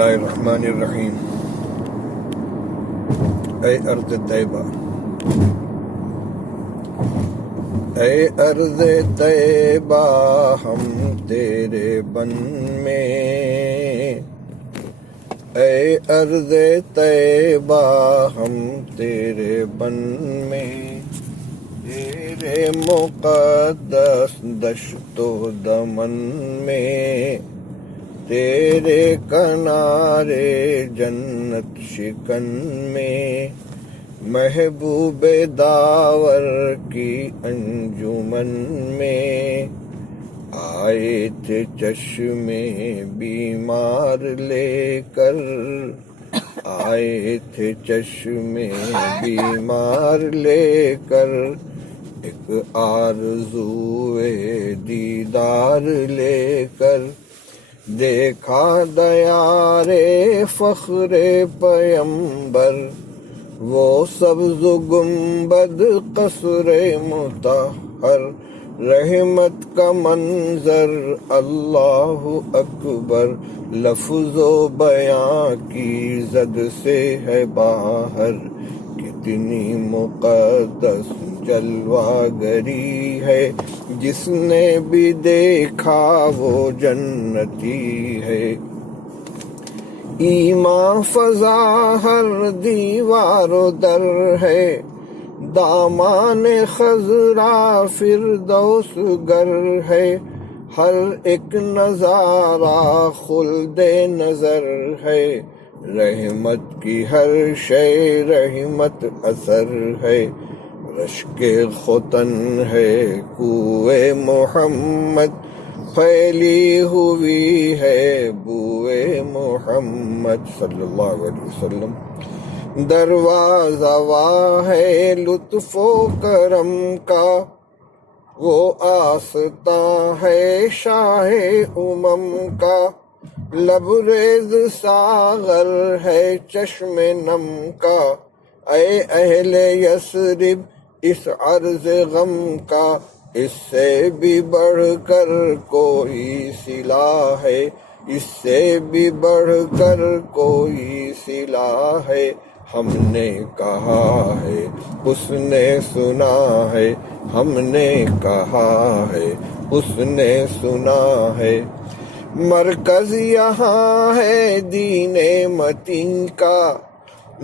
اللہ الرحمن الرحیم۔ اے ارض طیبہ، اے ارض طیبہ ہم تیرے بن میں، اے ارض طیبہ ہم تیرے بن میں، تیرے مقدس دشت و دمن میں، تیرے کنارے جنت شکن میں، محبوب داور کی انجمن میں، آئے تھے چشمے بیمار لے کر، آئے تھے چشمے بیمار لے کر، ایک آرزوئے دیدار لے کر، دیکھا دیار فخر پیمبر، وہ سبز گنبد قصر مطہر، رحمت کا منظر اللہ اکبر، لفظ و بیاں کی زد سے ہے باہر، کتنی مقدس جلوہ گری ہے، جس نے بھی دیکھا وہ جنتی ہے، ایمان فضا ہر دیوار و در ہے، دامان خضرا فردوس گر ہے، ہر ایک نظارہ خلد نظر ہے، رحمت کی ہر شے رحمت اثر ہے، رشک ختن ہے کوئے محمد، پھیلی ہوئی ہے بوئے محمد صلی اللہ علیہ وسلم، دروازہ واہ ہے لطف و کرم کا، وہ آستاں ہے شاہ امم کا، لبریز ساغر ہے چشم نم کا، اے اہل یثرب اس عرض غم کا، اس سے بھی بڑھ کر کوئی صلہ ہے، اس سے بھی بڑھ کر کوئی صلہ ہے، ہم نے کہا ہے اس نے سنا ہے، ہم نے کہا ہے اس نے سنا ہے، مرکز یہاں ہے دین متین کا،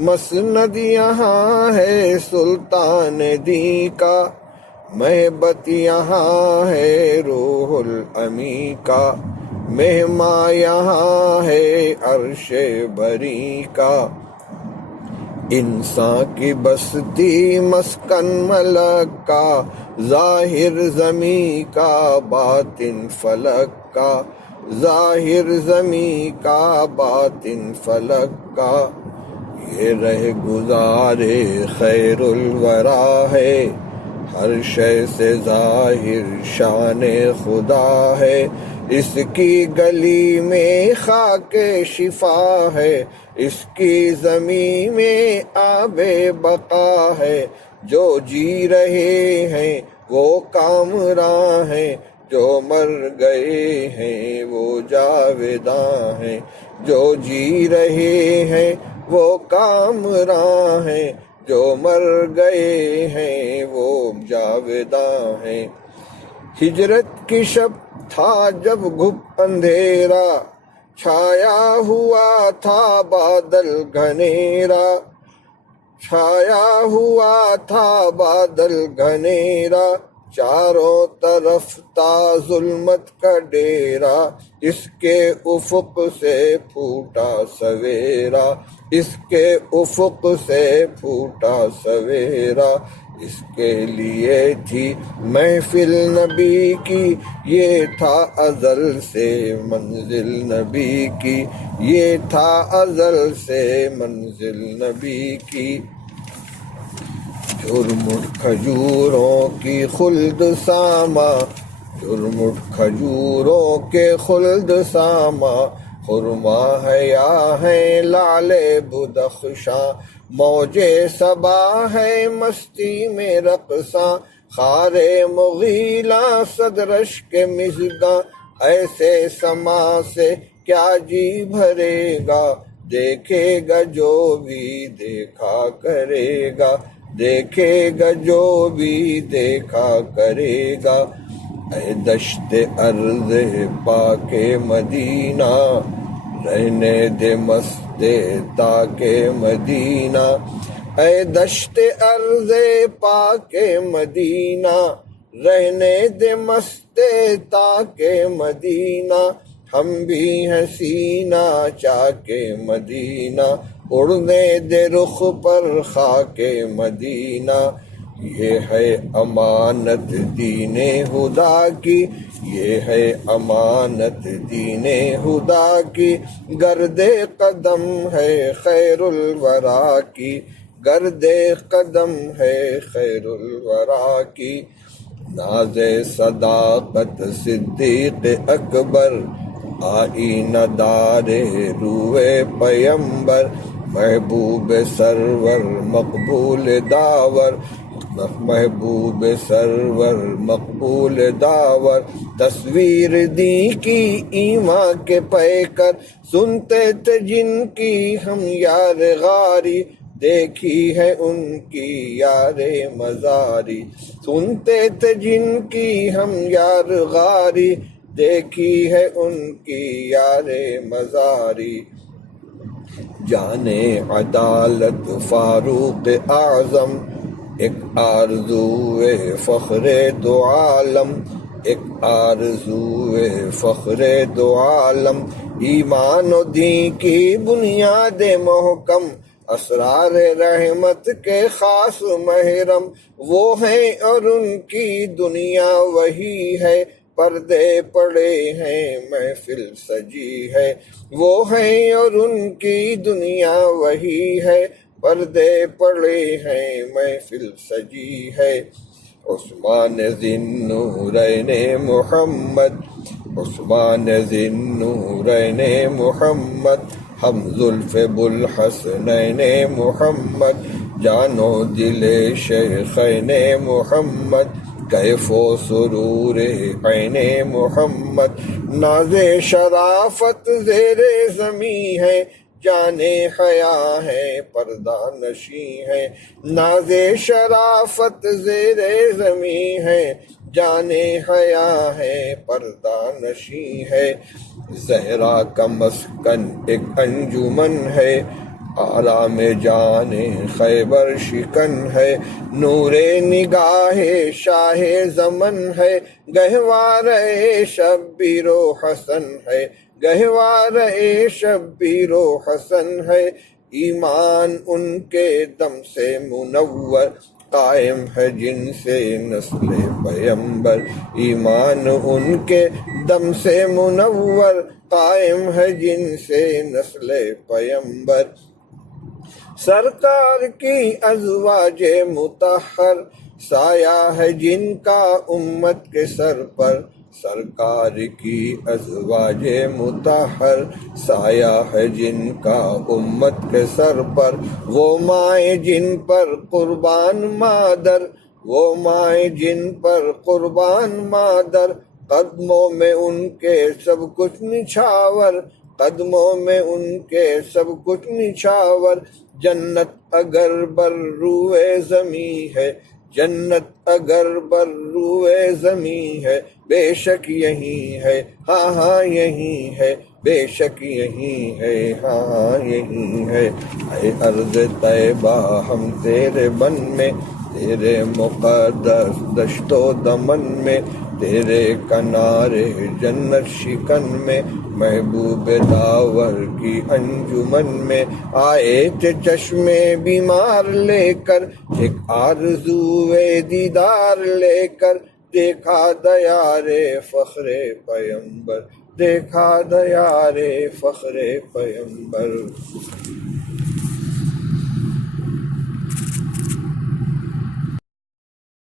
مسند یہاں ہے سلطان دین کا، محبت یہاں ہے روح الامی کا، مہماں یہاں ہے عرش بری کا، انسان کی بستی مسکن ملک کا، ظاہر زمیں کا باطن فلک کا، ظاہر زمیں کا باطن فلک کا، یہ رہ گزارے خیر الورا ہے، ہر شے سے ظاہر شان خدا ہے، اس کی گلی میں خاک شفا ہے، اس کی زمین میں آب بقا ہے، جو جی رہے ہیں وہ کامراں ہیں، جو مر گئے ہیں وہ جاویداں ہیں، جو جی رہے ہیں وہ کامراں ہیں، جو مر گئے ہیں وہ جاویداں ہیں، ہجرت کی شب تھا جب گھپ اندھیرا، چھایا ہوا تھا بادل گھنیرا، چھایا ہوا تھا بادل گھنیرا، چاروں طرف تا ظلمت کا ڈیرا، اس کے افق سے پھوٹا سویرا، اس کے افق سے پھوٹا سویرا، اس کے لیے تھی محفل نبی کی، یہ تھا ازل سے منزل نبی کی، یہ تھا ازل سے منزل نبی کی، جھرمٹ کھجوروں کی خلد ساما، جھرمٹ کھجوروں کے خلد ساما، خرما حیا ہے لعل بدخشاں، موج صبا ہے مستی میں رقصاں، خار مغیلاں صدرش کے مژگاں، ایسے سما سے کیا جی بھرے گا، دیکھے گا جو بھی دیکھا کرے گا، دیکھے گا جو بھی دیکھا کرے گا۔ اے دشت ارض پاک مدینہ، رہنے دے مست تاک مدینہ۔ اے دشت ارض پاک مدینہ، رہنے دے مست تاک مدینہ۔ ہم بھی ہیں سینہ چاک مدینہ، اڑنے دے رخ پر خاک مدینہ۔ یہ ہے امانت دین خدا کی، یہ ہے امانت دین خدا کی، گرد قدم ہے خیر الورا کی، گرد قدم ہے خیر الورا کی۔ ناز صداقت صدیق اکبر، آئینہ دار روئے پیمبر، محبوب سرور مقبول داور، محبوب سرور مقبول داور۔ تصویر دی کی ایماں کے پیکر، سنتے تھے جن کی ہم یار غاری، دیکھی ہے ان کی یار مزاری۔ سنتے تھے جن کی ہم یار غاری، دیکھی ہے ان کی یار مزاری۔ جانے عدالت فاروق اعظم، ایک آرزوئے فخر دو عالم، ایک آرزوئے فخر دو عالم۔ ایمان و دین کی بنیاد محکم، اسرار رحمت کے خاص محرم، وہ ہیں اور ان کی دنیا وہی ہے، پردے پڑے ہیں محفل سجی ہے۔ وہ ہیں اور ان کی دنیا وہی ہے، پردے پڑے ہیں محفل سجی ہے۔ عثمان ذی النورین محمد، عثمان ذی النورین محمد، ہم زلف بوالحسنین محمد، جانو دل شیخین محمد، کیف و سرور عین محمد۔ ناز شرافت زیر زمیں ہے، جانے حیا ہے پردہ نشیں ہے۔ ناز شرافت زیر زمیں ہے، جانے حیا ہے پردہ نشیں ہے۔ زہرا کا مسکن ایک انجمن ہے، آرام جان خیبر شکن ہے۔ نور نگاہ شاہ زمن ہے، گہوارِ شبیر و حسن ہے، گہوارِ شبیر و حسن ہے۔ ایمان ان کے دم سے منور، قائم ہے جن سے نسل پیمبر۔ ایمان ان کے دم سے منور، قائم ہے جن سے نسل پیمبر۔ سرکار کی ازواج مطہر، سایہ ہے جن کا امت کے سر پر۔ سرکار کی ازواج مطہر، سایہ ہے جن کا امت کے سر پر۔ وہ مائیں جن پر قربان مادر، وہ مائیں جن پر قربان مادر، قدموں میں ان کے سب کچھ نچھاور، قدموں میں ان کے سب کچھ نچھاور۔ جنت اگر بر روئے زمیں ہے، جنت اگر بر روئے زمیں ہے، بے شک یہی ہے، ہاں ہاں یہی ہے، بے شک یہی ہے، ہاں ہاں یہی ہے۔ اے ارض طیبہ ہم تیرے بن میں، تیرے مقدس دشت و دمن میں، تیرے کنارے جنت شکن میں، محبوب داور کی انجمن میں۔ آئے تھے چشمے بیمار لے کر، ایک آرزوئے دیدار لے کر، دیکھا دیار فخر پیمبر، دیکھا دیار فخر پیمبر۔